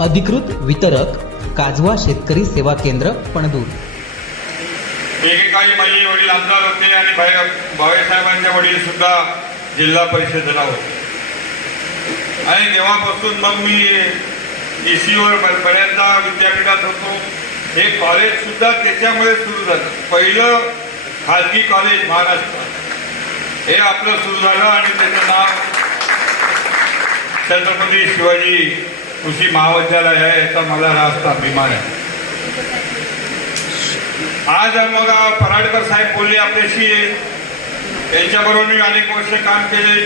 अधिकृत वितरक काजवा शेतकरी सेवा केंद्र पणदूर. एकेकाळी माझे वडील आमदार होते आणि भावेसाहेबांचे वडील सुद्धा जिल्हा परिषदेला होते. आणि तेव्हापासून मग मी E वर बऱ्याचदा विद्यापीठात होतो. हे कॉलेज सुद्धा त्याच्यामुळे सुरू झालं. पहिलं खाजगी कॉलेज महाराष्ट्रात हे आपलं सुरू झालं आणि त्याचं नाव छत्रपती शिवाजी कृषी महाविद्यालय आहे याचा मला रास्ता अभिमान आहे. आज मग पराडकर साहेब बोलले आपल्याशी. त्यांच्याबरोबर मी अनेक वर्ष काम केले.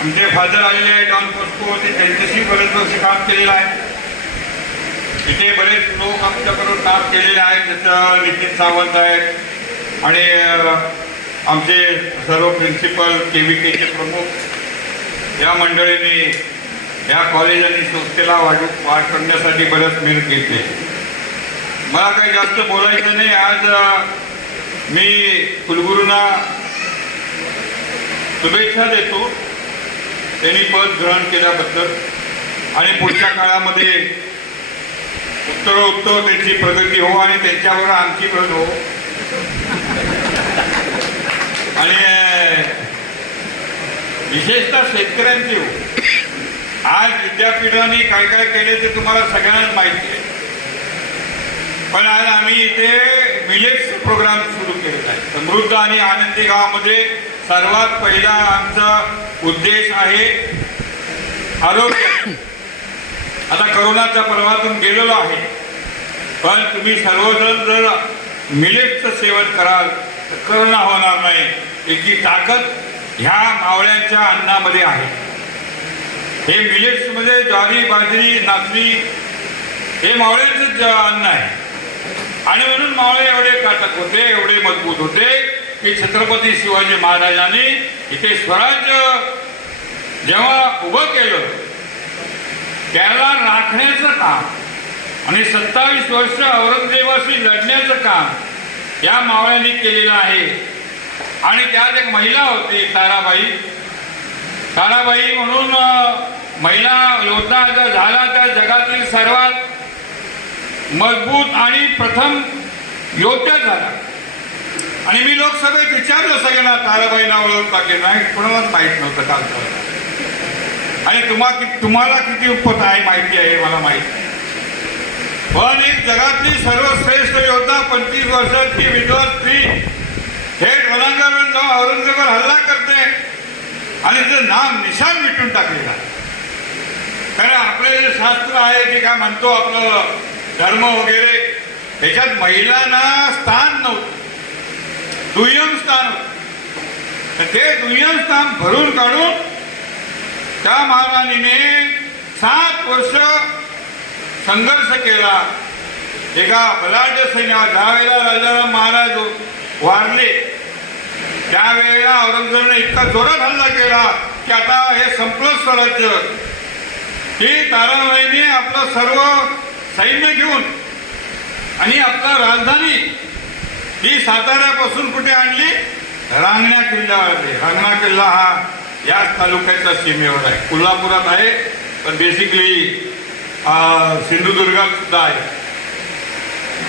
आमचे फादर आलेले आहे डॉन पोस्को होते त्यांच्याशी बरेच वर्ष काम केलेलं आहे. इथे बरेच लोक आमच्याबरोबर काम केलेले आहेत जसं नितीन सावंत आहेत आणि आमचे सर्व प्रिन्सिपल के व्ही केचे प्रमुख. या मंडळींनी या कॉलेज आणि संस्थेला वाढू वाढ करण्यासाठी बरंच मेहनत घेतली. मला काही जास्त बोलायचं नाही. आज मी कुलगुरूंना शुभेच्छा देतो. त्यांनी पद ग्रहण केल्याबद्दल आणि पुढच्या काळामध्ये उत्तरोत्तर त्यांची प्रगती हो आणि त्यांच्यावर आमची प्रगती हो. आणि विशेषतः शेतकऱ्यांची हो. आज विद्यापीठाने काय काय केले ते तुम्हाला सगळ्यांनाच माहिती आहे. पण आज आम्ही इथे मिलेट्स प्रोग्राम सुरू केलेला आहे. समृद्ध आणि आनंदी गावामध्ये सर्वात पहिला आमचा उद्देश आहे आरोग्य. आता करोनाच्या पर्वातून गेलेलो आहे. पण तुम्ही सर्वजण जर मिलेटचं सेवन कराल तर करोना होणार नाही. याची ताकद ह्या मावळ्यांच्या अन्नामध्ये आहे. हे मिलेट्समध्ये ज्वारी बाजरी नाचणी हे मावळ्यांचंच ज- अन्न आहे. आणि म्हणून मावळे एवढे काटक होते एवढे मजबूत होते की छत्रपती शिवाजी महाराजांनी इथे स्वराज्य जेव्हा उभं केलं त्याला राखण्याचं काम आणि सत्तावीस वर्ष औरंगजेबाशी लढण्याचं काम या मावळ्यांनी केलेलं आहे. आणि त्यात एक महिला होती ताराबाई ताराबाई म्हणून महिला योद्धा जर झाला तर जगातील सर्वात मजबूत आणि प्रथम योग्य झाला. आणि मी लोकसभेत विचारलं सगळ्यांना ताराबाईंना ओळखता की नाही? कोणालाच माहीत नव्हतं काल आणि तुम्हा तुम्हाला किती उपत आहे माहिती आहे मला माहीत नाही. पण एक जगातली सर्वश्रेष्ठ योद्धा पंचवीस वर्षाची विधवा स्त्री हे रणांगणावर जाऊन औरंगजेबावर हल्ला करते. आणि त्याचं नाम निशान मिटून टाकलेला आहे. कारण आपलं जे शास्त्र आहे की काय म्हणतो आपलं धर्म वगैरे त्याच्यात महिलांना स्थान नव्हतं. दुय्यम स्थान होतं. तर ते दुय्यम स्थान भरून काढून त्या महाराणीने सात वर्ष संघर्ष केला. एका बलाढ्य सैन्यावर ज्या राजाराम महाराज वारले. त्यावेळेला औरंगजेबने इतका जोरात हल्ला केला की आता हे संपलं स्वराज्य. ही ताराबाईने आपलं सर्व सैन्य घेऊन आणि आपला राजधानी ही साताऱ्यापासून कुठे आणली? रांगण्या किल्ल्यावर रांगणा किल्ला हा याच तालुक्याच्या सीमेवर आहे. कोल्हापुरात आहे पण बेसिकली सिंधुदुर्गात सुद्धा आहे.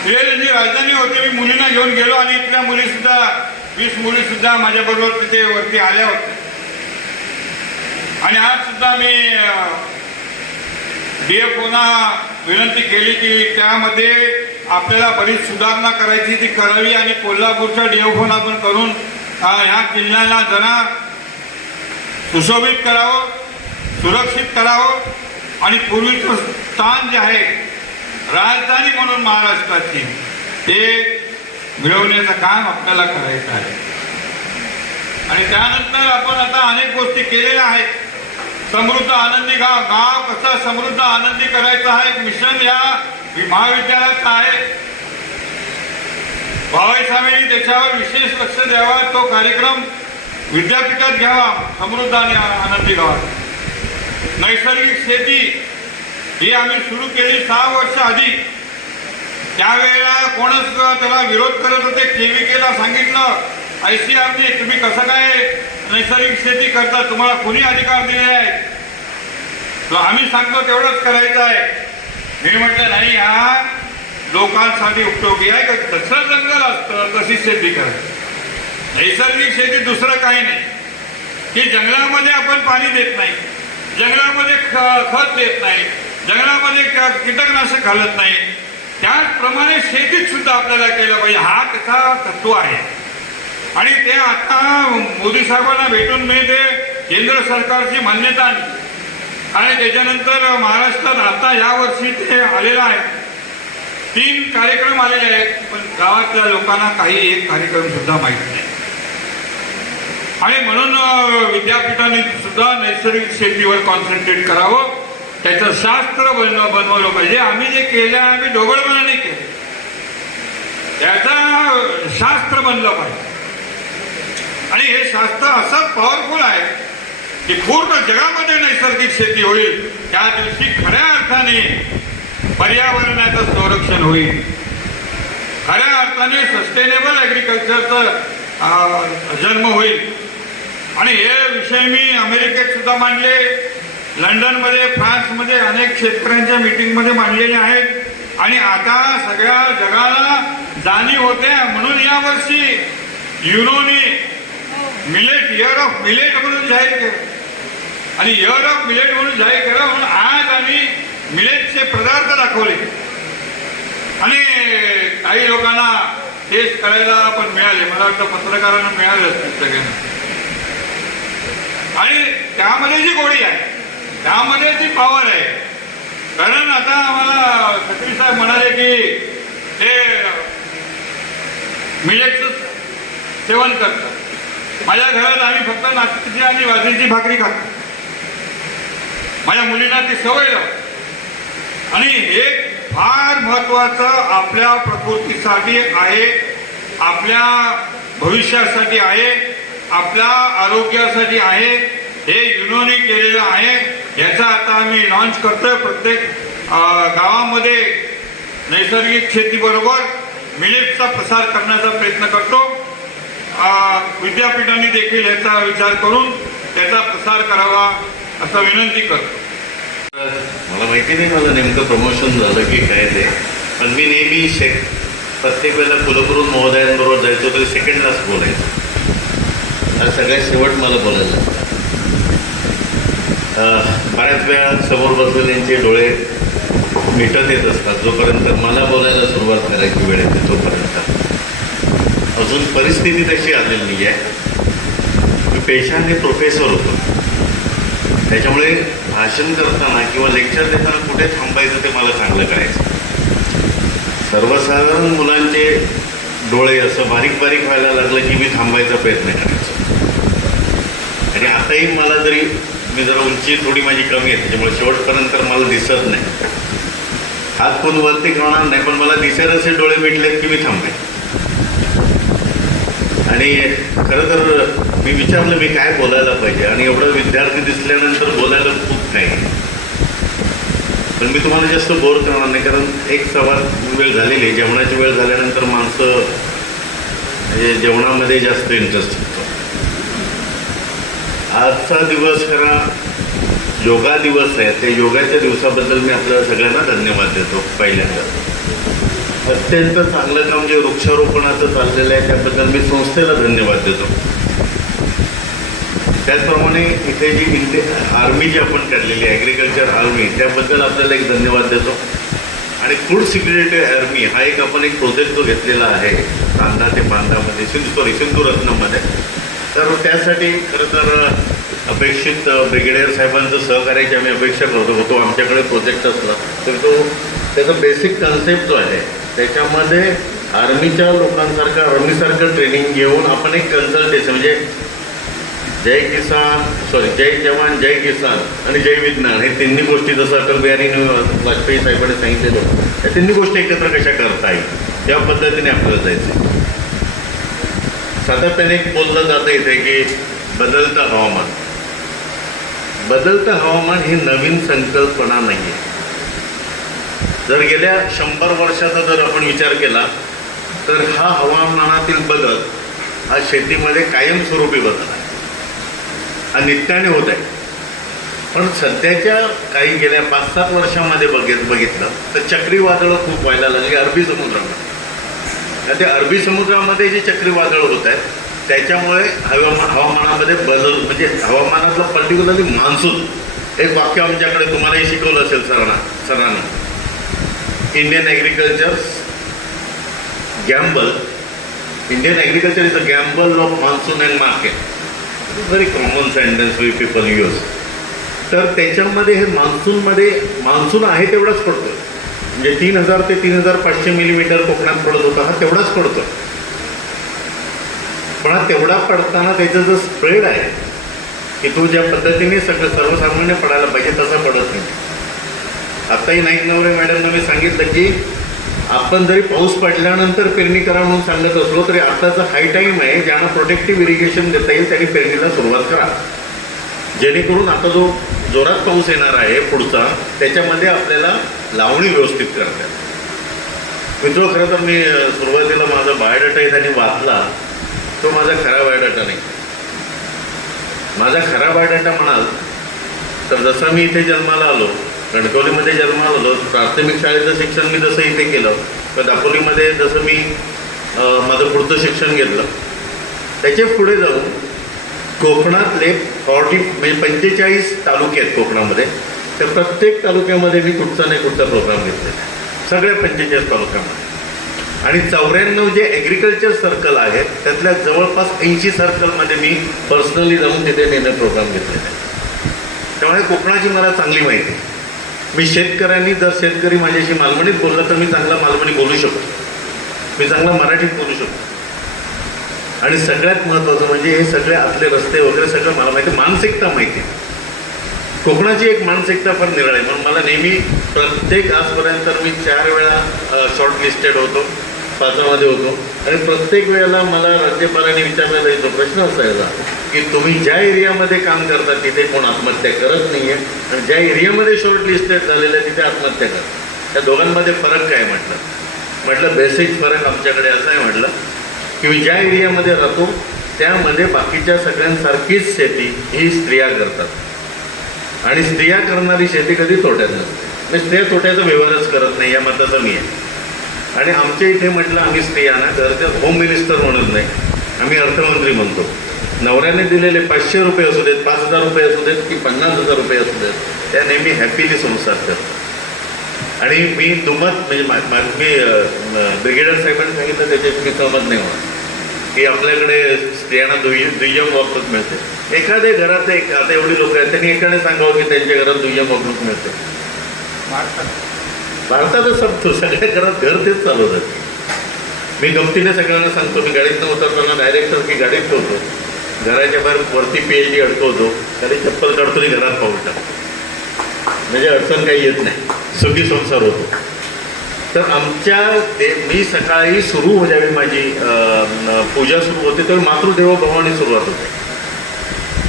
हे त्यांची राजधानी होती मी मुलींना घेऊन गेलो आणि इथल्या मुली सुद्धा वीस मुली सुद्धा माझ्याबरोबर तिथे वरती आल्या होत्या. आणि आज सुद्धा मी डीएफओना विनंती केली की त्यामध्ये आपल्याला बरीच सुधारणा करायची ती करावी आणि कोल्हापूरच्या डीएफओना आपण करून ह्या किल्ल्याला जरा सुशोभित करावं सुरक्षित करावं आणि पूर्वीचं स्थान जे आहे राजधानी म्हणून महाराष्ट्राची ते मिळवण्याचं काम आपल्याला करायचं आहे. आणि त्यानंतर आपण आता अनेक गोष्टी केलेल्या आहेत. समृद्ध आनंदी गाव गाव कसं समृद्ध आनंदी करायचं आहे मिशन या महाविद्यालयाचं आहे. बाबासाहेबांनी त्याच्यावर विशेष लक्ष द्यावा. तो कार्यक्रम विद्यापीठात घ्यावा. समृद्ध आणि आनंदी गावात. नैसर्गिक शेती ही आम्ही सुरू केली सहा वर्ष आधी. त्यावेळेला कोणच त्याला विरोध करत होते केला सांगितलं आयसीआरने तुम्ही कसं काय नैसर्गिक शेती करता? तुम्हाला कोणी अधिकार दिले आहे? तर आम्ही सांगतो तेवढंच करायचं आहे. मी म्हटलं नाही हा लोकांसाठी उपयोगी आहे का? तसं जंगल असतं तशी शेती करायची नैसर्गिक शेती दुसरं काही नाही. की जंगलामध्ये आपण पाणी देत नाही जंगलामध्ये ख- खत देत नाही जंगलामध्ये क- कीटकनाशक घालत नाही त्याचप्रमाणे शेतीत सुद्धा आपल्याला केलं पाहिजे. हा त्याचा तत्व आहे. आणि ते आता मोदी साहेबांना भेटून मी ते केंद्र सरकारची मान्यता आणि त्याच्यानंतर महाराष्ट्रात आता या वर्षी ते आलेलं आहे. तीन कार्यक्रम आलेले आहेत. पण गावातल्या लोकांना काही एक कार्यक्रम सुद्धा माहीत नाही. आणि म्हणून विद्यापीठाने सुद्धा नैसर्गिक शेतीवर कॉन्सन्ट्रेट करावं. त्याचं शास्त्र बनव बनवलं पाहिजे आम्ही जे केलं आम्ही ढोबळपणाने केलं. त्याचं शास्त्र बनलं पाहिजे. आणि हे शास्त्र असं पॉवरफुल आहे की पूर्ण जगामध्ये नैसर्गिक शेती होईल. त्या दिवशी खऱ्या अर्थाने पर्यावरणाचं संरक्षण होईल. खऱ्या अर्थाने सस्टेनेबल ॲग्रिकल्चरचं जन्म होईल. आणि हे विषय मी अमेरिकेत सुद्धा मांडले. लंडनमध्ये फ्रान्समध्ये अनेक शेतकऱ्यांच्या मीटिंगमध्ये मांडलेले आहेत. आणि आता सगळ्या जगाला जाणीव होते म्हणून यावर्षी युरोने मिलेट इयर ऑफ मिलेट म्हणून जाहीर केलं. आणि इयर ऑफ मिलेट म्हणून जाहीर केलं म्हणून आज आम्ही मिलेटचे पदार्थ दाखवले. आणि काही लोकांना टेस्ट करायला पण मिळाले. मला वाटतं पत्रकारांना मिळाले असतील सगळ्यांना. आणि त्यामध्ये जी गोडी आहे त्यामध्ये ती पॉवर आहे. कारण आता आम्हाला खत्री साहेब म्हणाले की ते मिलेटचं सेवन करतात. माझ्या घरात आम्ही फक्त नाचणीची आणि बाजरीची भाकरी खातो. माझ्या मुलींना ती सवय लाव आणि हे फार महत्वाचं आपल्या प्रकृतीसाठी आहे आपल्या भविष्यासाठी आहे आपल्या आरोग्यासाठी आहे हे युनोने केलेलं आहे. याचा आता आम्ही लॉन्च करतोय प्रत्येक गावामध्ये नैसर्गिक शेतीबरोबर मिलेटचा प्रसार करण्याचा प्रयत्न करतो. विद्यापीठाने देखील याचा विचार करून त्याचा प्रसार करावा असं विनंती करतो. मला माहिती नाही मला नेमकं प्रमोशन झालं की काय ते. पण मी नेहमी शेक प्रत्येक वेळेला कुलगुरू महोदयांबरोबर जायचो तरी सेकंड क्लास बोलायचो. सगळ्यात शेवट मला बोलायला बऱ्याच वेळा समोर बसलेल्यांचे डोळे मिटत येत असतात. जोपर्यंत मला बोलायला सुरुवात करायची वेळ येते तोपर्यंत. अजून परिस्थिती तशी आलेली नाही आहे मी पेशाने प्रोफेसर होतो. त्याच्यामुळे भाषण करताना किंवा लेक्चर देताना कुठे थांबायचं ते मला चांगलं करायचं सर्वसाधारण मुलांचे डोळे असं बारीक बारीक व्हायला लागलं की मी थांबायचा प्रयत्न करायचो. आणि आताही मला जरी मी जरा उंची थोडी माझी कमी आहे त्याच्यामुळे शेवटपर्यंत तर मला दिसत नाही. हात फोन वरती करणार नाही पण मला दिसेल असे डोळे मिटलेत की मी थांबेन आणि खरं तर मी विचारलं मी काय बोलायला पाहिजे? आणि एवढं विद्यार्थी दिसल्यानंतर बोलायला खूप काही पण मी तुम्हाला जास्त बोर करणार नाही कारण एक सवाल वेळ झालेली जेवणाची वेळ झाल्यानंतर माणसं म्हणजे जेवणामध्ये जास्त इंटरेस्ट आजचा दिवस खरा योगा दिवस आहे. त्या योगाच्या दिवसाबद्दल मी आपल्या सगळ्यांना धन्यवाद देतो पहिल्यांदा. अत्यंत चांगलं काम जे वृक्षारोपणाचं चाललेलं आहे त्याबद्दल मी संस्थेला धन्यवाद देतो. त्याचप्रमाणे इथे जी इंडि आर्मी जी आपण काढलेली आहे ॲग्रिकल्चर आर्मी त्याबद्दल आपल्याला एक धन्यवाद देतो. आणि फूड सिक्युरिटी आर्मी हा एक आपण एक प्रोजेक्ट जो घेतलेला आहे कांदा ते बांधामध्ये सिंधू सॉरी सिंधुरत्नमध्ये. तर त्यासाठी खरं तर अपेक्षित ब्रिगेडियर साहेबांचं सहकार्याची आम्ही अपेक्षा करतो होतो. आमच्याकडे प्रोजेक्ट असला तर तो त्याचा बेसिक कन्सेप्ट जो आहे त्याच्यामध्ये आर्मीच्या लोकांसारखं आर्मीसारखं ट्रेनिंग घेऊन आपण एक कन्सल्टेशन म्हणजे जय किसान सॉरी जय जवान जय किसान आणि जय विज्ञान हे तिन्ही गोष्टी जसं अटल बिहारी वाजपेयी साहेबांनी सांगितलेलं त्या तिन्ही गोष्टी एकत्र कशा करता येईल? त्या पद्धतीने आपल्याला जायचं सातत्याने बोललं जातं इथे की बदलतं हवामान. बदलतं हवामान ही नवीन संकल्पना नाही आहे जर गेल्या शंभर वर्षाचा जर आपण विचार केला तर हा हवामानातील बदल हा शेतीमध्ये कायमस्वरूपी बदल आहे. हा नित्याने होत आहे. पण सध्याच्या काही गेल्या पाच सात वर्षामध्ये बघित बघितलं तर चक्रीवादळं खूप व्हायला लागली अरबी समुद्रामध्ये. आणि ते अरबी समुद्रामध्ये जे चक्रीवादळ होत आहेत त्याच्यामुळे हवामान हवामानामध्ये बदल म्हणजे हवामानातलं पर्टिक्युलरली मान्सून एक वाक्य आमच्याकडे तुम्हालाही शिकवलं असेल सरांना सरांनी. Indian agriculture gamble Indian agriculture is a gamble of monsoon and market very common sentence we people use तर त्याच्यामध्ये हे मान्सूनमध्ये मान्सून आहे तेवढाच पडतो म्हणजे तीन हजार ते तीन हजार पाचशे मिलीमीटर कोकणात पडत होता हा तेवढाच पडतो पण हा तेवढा पडताना त्याचा जो स्प्रेड आहे की तो ज्या पद्धतीने सगळं सर्वसामान्य पडायला पाहिजे तसा पडत नाही. आत्ताही नाईक नवरे मॅडमनं मी सांगितलं की आपण जरी पाऊस पडल्यानंतर पेरणी करा म्हणून सांगत असलो तरी आत्ताचा हाय टाईम आहे ज्यांना प्रोटेक्टिव्ह इरिगेशन देता येईल त्यांनी पेरणीला सुरुवात करा. जेणेकरून आता जो जोरात पाऊस येणार आहे पुढचा त्याच्यामध्ये आपल्याला लावणी व्यवस्थित करता मित्र खरं तर मी सुरुवातीला माझा बायोडाटाही त्यांनी वाचला. तो माझा खरा बायोडाटा नाही. माझा खरा बायोडाटा म्हणाल तर जसं मी इथे जन्माला आलो गणकवलीमध्ये जन्माला आलो प्राथमिक शाळेचं शिक्षण मी जसं इथे केलं तर दापोलीमध्ये जसं मी माझं पुढचं शिक्षण घेतलं त्याच्या पुढे जाऊन कोकणातले फॉर्टी म्हणजे पंचेचाळीस तालुके आहेत कोकणामध्ये. तर प्रत्येक तालुक्यामध्ये मी कुठचा नाही कुठचा प्रोग्राम घेतलेला आहे. सगळ्या पंचेचाळीस तालुक्यामध्ये. आणि चौऱ्याण्णव जे ॲग्रिकल्चर सर्कल आहेत त्यातल्या जवळपास ऐंशी सर्कलमध्ये मी पर्सनली जाऊन तिथे नेणं प्रोग्राम घेतलेला आहे. त्यामुळे कोकणाची मला चांगली माहिती आहे. मी शेतकऱ्यांनी जर शेतकरी माझ्याशी मालवणीत बोलला तर मी चांगला मालवणी बोलू शकतो. मी चांगला मराठीत बोलू शकतो. आणि सगळ्यात महत्त्वाचं म्हणजे हे सगळे आतले रस्ते वगैरे सगळं मला माहिती आहे. मानसिकता माहिती आहे. कोकणाची एक मानसिकता फार निराळी म्हणून मला नेहमी प्रत्येक आजपर्यंत मी चार वेळा शॉर्ट लिस्टेड होतो पाचामध्ये होतो. आणि प्रत्येक वेळेला मला राज्यपालांनी विचारलेला येतो प्रश्न असायचा की तुम्ही ज्या एरियामध्ये काम करता तिथे कोण आत्महत्या करत नाही आहे आणि ज्या एरियामध्ये शॉर्ट लिस्टेड झालेलं आहे तिथे आत्महत्या करतात त्या दोघांमध्ये फरक काय म्हटलं? म्हटलं बेसिक फरक आमच्याकडे असा आहे म्हटलं की मी ज्या एरियामध्ये राहतो त्यामध्ये बाकीच्या सगळ्यांसारखीच शेती ही स्त्रिया करतात. आणि स्त्रिया करणारी शेती कधी तोट्यात नसते म्हणजे स्त्रिया तोट्याचा व्यवहारच करत नाही या मताचा मी आहे. आणि आमच्या इथे म्हटलं आम्ही स्त्रियांना घरच्या होम मिनिस्टर म्हणत नाही. आम्ही अर्थमंत्री म्हणतो. नवऱ्याने दिलेले पाचशे रुपये असू देत पाच हजार रुपये असू देत की पन्नास हजार रुपये असू देत त्या नेहमी हॅपीली संसार करतात. आणि मी दुमत म्हणजे मा- मी ब्रिगेडर साहेबांनी सांगितलं त्याच्यात मी सहमत नाही होणार. की आपल्याकडे स्त्रियांना दुय्यम दुय्यम वापरत मिळते. एखाद्या घरात एक आता एवढी लोक आहेत त्यांनी एकाने सांगावं की त्यांच्या घरात दुय्यम वापरत मिळते. भारतातच संपतो सगळ्या घरात घर तेच चालवतात मी गमतीने सगळ्यांना सांगतो मी गाडीतनं उतरताना डायरेक्टर की गाडीत ठेवतो. घराच्या बाहेर वरती पी एच डी अडकवतो खाली चप्पल काढतो आणि घरात पाऊल टाकतो. म्हणजे अडचण काही येत नाही. सुखी संसार होतो. तर आमच्या दे मी सकाळी सुरू हो ज्यावेळी माझी पूजा सुरू होते तर मातृदेव भवानी सुरुवात होते.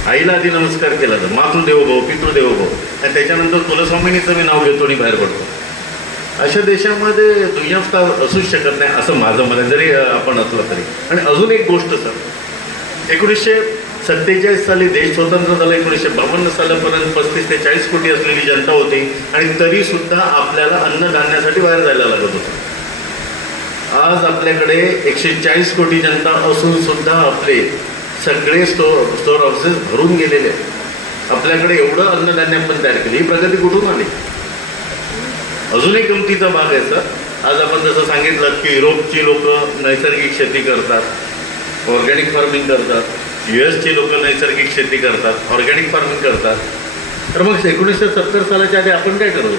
आईला आधी नमस्कार केला तर मातृदेव भाऊ पितृदेव भाऊ आणि त्याच्यानंतर कुलस्वामिनीचं मी नाव घेतो आणि बाहेर पडतो. अशा देशामध्ये दुय्यमता असूच शकत नाही असं माझं मत आहे, जरी आपण असलं तरी. आणि अजून एक गोष्ट सर. एकोणीसशे सत्तेचाळीस साली देश स्वतंत्र झाला एकोणीसशे बावन्न सालापर्यंत पस्तीस ते चाळीस कोटी असलेली जनता होती आणि तरी सुद्धा आपल्याला अन्न धान्यासाठी बाहेर जायला लागत होतं. आज आपल्याकडे एकशे चाळीस कोटी जनता असून सुद्धा आपले सगळे स्टोर स्टोर हाऊसेस भरून गेलेले आहेत. आपल्याकडे एवढं अन्नधान्य आपण तयार केली. ही प्रगती कुठून आली? अजून एक गमतीचा भाग आहे सर. आज आपण जसं सांगितलं की युरोपची लोक नैसर्गिक शेती करतात ऑर्गॅनिक फार्मिंग करतात. यू एसची लोक नैसर्गिक शेती करतात ऑर्गॅनिक फार्मिंग करतात. तर मग एकोणीसशे सत्तर सालाच्या आधी आपण काय करत होतो?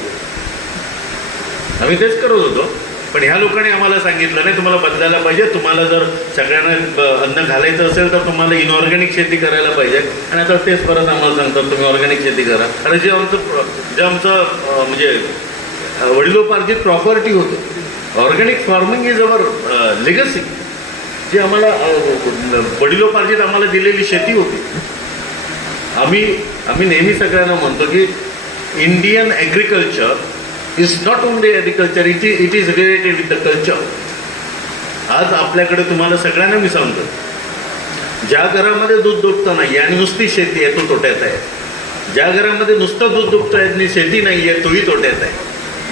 आम्ही तेच करत होतो. पण ह्या लोकांनी आम्हाला सांगितलं नाही तुम्हाला बदलायला पाहिजे. तुम्हाला जर सगळ्यांना अन्न घालायचं असेल तर तुम्हाला इनऑर्गॅनिक शेती करायला पाहिजे. आणि आता तेच परत आम्हाला सांगतात तुम्ही ऑर्गॅनिक शेती करा. आणि जे आमचं जे आमचं म्हणजे वडिलोपार्जित प्रॉपर्टी होतं organic farming is our legacy जी आम्हाला वडिलोपार्जित आम्हाला दिलेली शेती होती. आम्ही आम्ही नेहमी सगळ्यांना म्हणतो की Indian agriculture is not only agriculture it is it is related with the culture आज आपल्याकडे तुम्हाला सगळ्यांना मी सांगतो. ज्या घरामध्ये दूध दुखतं नाही आणि नुसती शेती आहे तो तोट्यात आहे. ज्या घरामध्ये नुसतं दूध दुखतं आहे आणि शेती नाही आहे तोही तोट्यात आहे.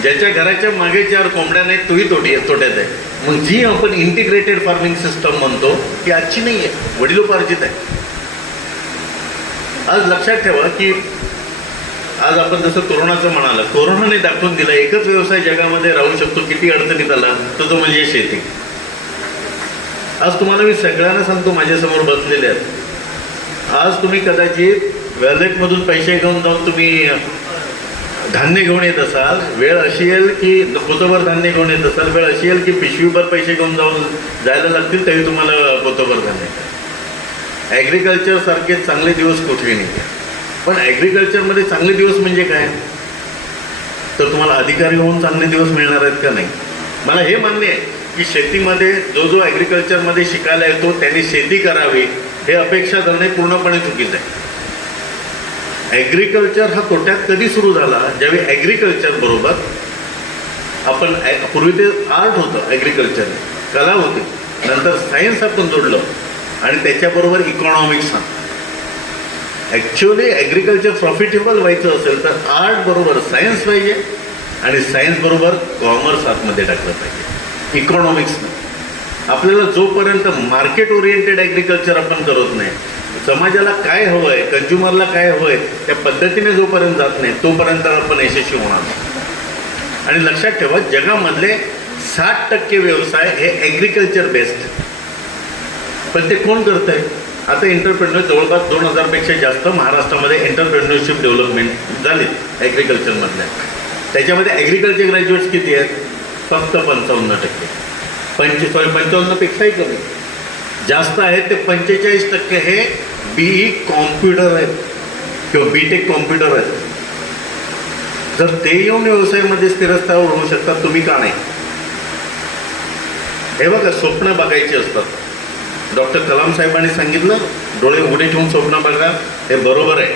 ज्याच्या घराच्या मागे चार कोंबड्या नाहीत तोही तोटी तोट्यात आहे. मग जी आपण इंटिग्रेटेड फार्मिंग सिस्टम म्हणतो ती आजची नाही आहे वडिलोपार्जित आहे. आज लक्षात ठेवा की आज आपण जसं कोरोनाचं म्हणाला कोरोनाने दाखवून दिला एकच व्यवसाय जगामध्ये राहू शकतो किती अडचणीत आला तो तो म्हणजे शेती. आज तुम्हाला मी सगळ्यांना सांगतो माझ्यासमोर बसलेले आहेत. आज तुम्ही कदाचित वॅलेटमधून पैसे घेऊन जाऊन तुम्ही धान्य घेऊन येत असाल वेळ अशी येईल की पोतभर धान्य घेऊन येत असाल वेळ अशी येईल की पिशवीभर पैसे घेऊन जाऊन जायला लागतील तरी तुम्हाला पोतभर धान्य ॲग्रिकल्चर सारखे चांगले दिवस कुठे नाही पण ॲग्रिकल्चरमध्ये चांगले दिवस म्हणजे काय? तर तुम्हाला अधिकारी होऊन चांगले दिवस मिळणार आहेत का नाही? मला हे मान्य आहे की शेतीमध्ये जो जो ॲग्रिकल्चरमध्ये शिकायला येतो त्यांनी शेती करावी हे अपेक्षा करणे पूर्णपणे चुकीचं आहे. ॲग्रिकल्चर हा कोट्यात कधी सुरू झाला? ज्यावेळी ॲग्रिकल्चर बरोबर आपण ॲ- पूर्वी ते आर्ट होतं ॲग्रिकल्चर कला होती. नंतर सायन्स आपण जोडलं. आणि त्याच्याबरोबर इकॉनॉमिक्स ॲक्च्युअली ॲग्रिकल्चर प्रॉफिटेबल व्हायचं असेल तर आर्ट बरोबर सायन्स पाहिजे आणि सायन्स बरोबर कॉमर्स आतमध्ये टाकलं पाहिजे. इकॉनॉमिक्सनं आपल्याला जोपर्यंत मार्केट ओरिएंटेड ॲग्रिकल्चर आपण करत नाही समाजाला काय हवं आहे कंझ्युमरला काय हवं आहे त्या पद्धतीने जोपर्यंत जात नाही तोपर्यंत आपण यशस्वी होणार नाही. आणि लक्षात ठेवा जगामधले साठ टक्के व्यवसाय हे ॲग्रिकल्चर बेस्ड पण ते कोण करत आहे आता एंटरप्रेन्युअर जवळपास दोन हजारपेक्षा जास्त महाराष्ट्रामध्ये एंटरप्रेन्युअरशिप डेव्हलपमेंट झाली ॲग्रिकल्चरमधल्या त्याच्यामध्ये ॲग्रिकल्चर ग्रॅज्युएट्स किती आहेत? फक्त पंचावन्न टक्के. पंचे सॉरी पंचावन्नपेक्षाही कमी. जास्त आहेत ते पंचेचाळीस टक्के हे बीई कॉम्प्युटर आहेत किंवा बी टेक कॉम्प्युटर आहेत जर ते येऊन व्यवसायामध्ये स्थिरस्थावर होऊ शकतात तुम्ही का नाही? हे बघा स्वप्न बघायची असतात. डॉक्टर कलाम साहेबांनी सांगितलं डोळे उघडे ठेवून स्वप्न बघा हे बरोबर आहे.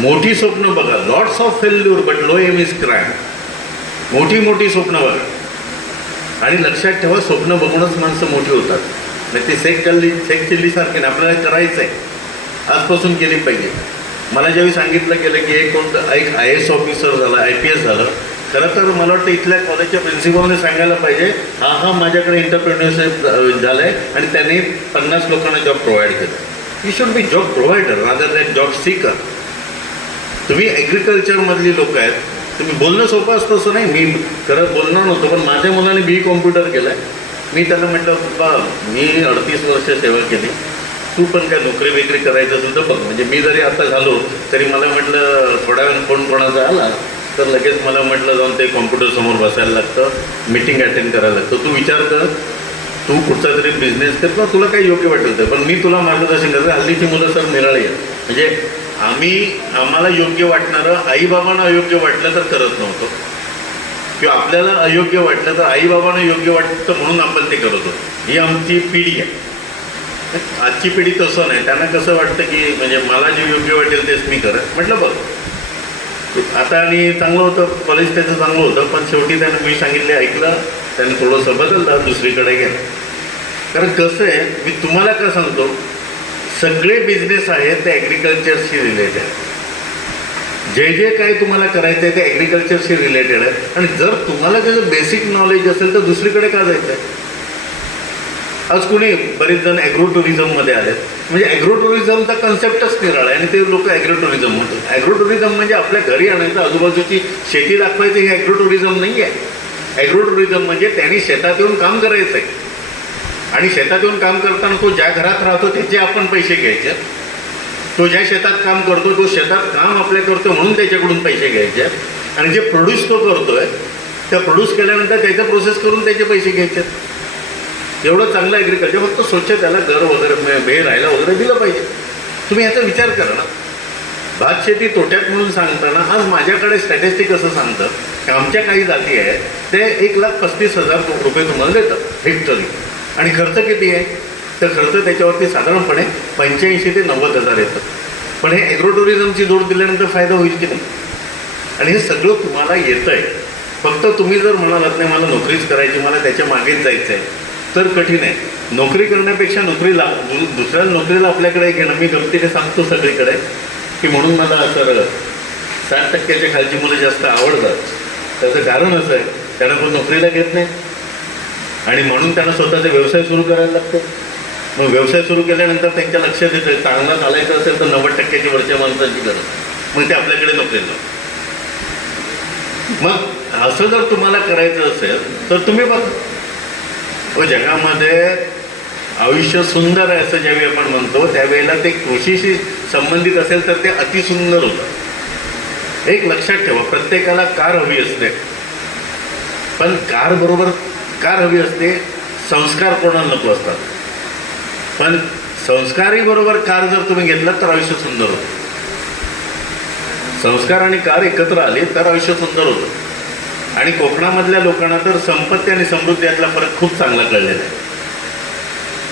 मोठी स्वप्न बघा lots of failure but low aim is crime मोठी मोठी स्वप्न बघा. आणि लक्षात ठेवा स्वप्न बघूनच माणसं मोठी होतात. नाही ते सेक कल्ली सेक चिल्लीसारखे नाही आपल्याला करायचं आहे आजपासून केली पाहिजे. मला ज्यावेळी सांगितलं गेलं की एक कोणतं एक आय एस ऑफिसर झालं आय पी एस झालं खरं तर मला वाटतं इथल्या कॉलेजच्या प्रिन्सिपलने सांगायला पाहिजे हा हा माझ्याकडे इंटरप्रिन्युअरशिप झालं आहे आणि त्याने पन्नास लोकांना जॉब प्रोव्हाइड केला. You should be job provider rather than job seeker तुम्ही ॲग्रिकल्चरमधली लोक आहेत तुम्ही बोलणं सोपं असतं असं नाही मी खरं बोलणार नव्हतं पण माझ्या मुलाने बी कॉम्प्युटर केलं आहे मी त्याला म्हटलं बा मी अडतीस वर्ष सेवा केली. तू पण काय नोकरी विक्री करायचं असेल तर बघ. म्हणजे मी जरी आता झालो तरी मला म्हटलं थोड्या वेळ फोन कोणाचा आला तर लगेच मला म्हटलं जाऊन ते कॉम्प्युटर समोर बसायला लागतं मिटिंग अटेंड करायला लागतं. तू विचार कर. तू कुठचा तरी बिझनेस कर किंवा तुला काही योग्य वाटेल तर. पण मी तुला मार्गदर्शन करतो हल्लीची मुलं सर निराळी आहेत. म्हणजे आम्ही आम्हाला योग्य वाटणारं आईबाबांना अयोग्य वाटलं तर करत नव्हतो. किंवा आपल्याला अयोग्य वाटलं तर आईबाबांना योग्य वाटतं म्हणून आपण ते करत होतो. ही आमची पिढी आहे. आजची पिढी तसं नाही. त्यांना कसं वाटतं की म्हणजे मला जे योग्य वाटेल तेच मी करत. म्हटलं बघ. आता आणि चांगलं होतं. कॉलेज त्याचं चांगलं होतं. पण शेवटी त्यानं मी सांगितले ऐकलं. त्याने थोडंसं बदललं. दुसरीकडे गेलं. कारण कसं आहे मी तुम्हाला का सांगतो? सगळे बिझनेस आहेत ते ॲग्रिकल्चरशी रिलेटेड जे जे काही तुम्हाला करायचं आहे ते ॲग्रिकल्चरशी रिलेटेड आहे. आणि जर तुम्हाला त्याचं बेसिक नॉलेज असेल तर दुसरीकडे का जायचं आहे आज कुणी बरेच जण ॲग्रो टुरिझममध्ये आले म्हणजे ॲग्रो टुरिझमचा कन्सेप्टच निराळा आहे आणि ते लोक ॲग्रो टुरिझम म्हणतात. ॲग्रो टुरिझम म्हणजे आपल्या घरी आणायचं आजूबाजूची शेती दाखवायचं हे ॲग्रो टुरिझम नाही आहे ॲग्रो टुरिझम म्हणजे त्यांनी शेतात येऊन काम करायचं आहे आणि शेतात येऊन काम करताना तो ज्या घरात राहतो त्याचे आपण पैसे घ्यायचे. तो ज्या शेतात काम करतो तो शेतात काम आपल्या करतो म्हणून त्याच्याकडून पैसे घ्यायचे आणि जे प्रोड्यूस तो करतोय त्या प्रोड्यूस केल्यानंतर त्याचं प्रोसेस करून त्याचे पैसे घ्यायचे एवढं चांगलं ॲग्रिकल्चर फक्त स्वच्छ त्याला घर वगैरे भे राहायला वगैरे दिलं पाहिजे. तुम्ही याचा विचार करा ना. भात शेती तोट्यात म्हणून सांगताना आज माझ्याकडे स्टॅटिस्टिक असं सांगतं की आमच्या काही जाती आहेत ते एक लाख पस्तीस हजार रुपये तुम्हाला देतात हेक्टरी आणि खर्च किती आहे? तर खर्च त्याच्यावरती साधारणपणे पंच्याऐंशी ते नव्वद हजार येतं. पण हे ॲग्रो टुरिझमची जोड दिल्यानंतर फायदा होईल की नाही? आणि हे सगळं तुम्हाला येतं आहे फक्त तुम्ही जर म्हणालात नाही मला नोकरीच करायची मला त्याच्या मागेच जायचं आहे तर कठीण आहे. नोकरी करण्यापेक्षा नोकरीला दु- दुसऱ्या नोकरीला आपल्याकडे घेणं मी गमतीने सांगतो सगळीकडे की म्हणून मला तर साठ टक्क्याच्या खालची मुलं जास्त आवडतात. त्याचं कारण असं आहे त्यांना कोण नोकरीला घेत नाही. आणि म्हणून त्यांना स्वतःचे व्यवसाय सुरू करायला लागतो. मग व्यवसाय सुरू केल्यानंतर त्यांच्या लक्षात येतं चांगला चालायचं असेल तर नव्वद टक्क्याची वरच्या माणसांची गरज. मग ते आपल्याकडे नोकरीला मग असं जर तुम्हाला करायचं असेल तर तुम्ही बघा. व जगामध्ये आयुष्य सुंदर आहे असं ज्यावेळी आपण म्हणतो त्यावेळेला ते कृषीशी संबंधित असेल तर ते अतिसुंदर होतं. एक लक्षात ठेवा प्रत्येकाला कार हवी असते. पण कार बरोबर कार हवी असते संस्कार कोणाला नको असतात? पण संस्कारी बरोबर कार जर तुम्ही घेतलात तर आयुष्य सुंदर होतं. संस्कार आणि कार एकत्र आले तर आयुष्य सुंदर होतं. आणि कोकणामधल्या लोकांना तर संपत्ती आणि समृद्धी यातला फरक खूप चांगला कळलेला आहे.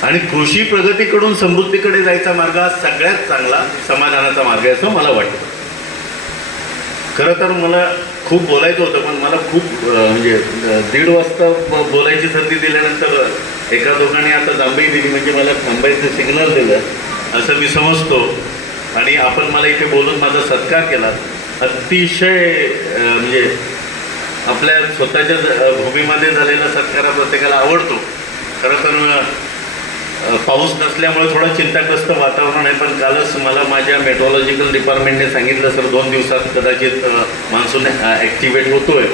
आणि कृषी प्रगतीकडून समृद्धीकडे जायचा मार्ग हा सगळ्यात चांगला समाधानाचा मार्ग आहे असं मला वाटतं. खरं तर मला खूप बोलायचं होतं पण मला खूप म्हणजे दीड वाजता बोलायची संधी दिल्यानंतर एका दोघांनी आता जांभई दिली म्हणजे मला थांबायचं सिग्नल दिलं. असं मी समजतो. आणि आपण मला इथे बोलून माझा सत्कार केला. अतिशय म्हणजे आपल्या स्वतःच्या भूमीमध्ये झालेला सत्कार हा प्रत्येकाला आवडतो. खरं तर पाऊस नसल्यामुळे थोडं चिंताग्रस्त वातावरण आहे पण कालच मला माझ्या मेट्रोलॉजिकल डिपार्टमेंटने सांगितलं सर दोन दिवसात कदाचित मान्सून ॲक्टिवेट होतोय.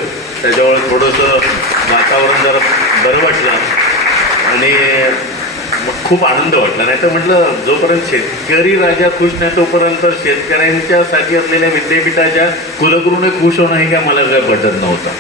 त्याच्यामुळे थोडंसं वातावरण जरा बरं वाटलं. आणि मग खूप आनंद वाटला. नाही तर म्हटलं जोपर्यंत शेतकरी राजा खुश नाही तोपर्यंत शेतकऱ्यांच्यासाठी असलेल्या विद्यापीठाच्या कुलगुरूने खुश होणं हे काय मला काय पटत नव्हतं.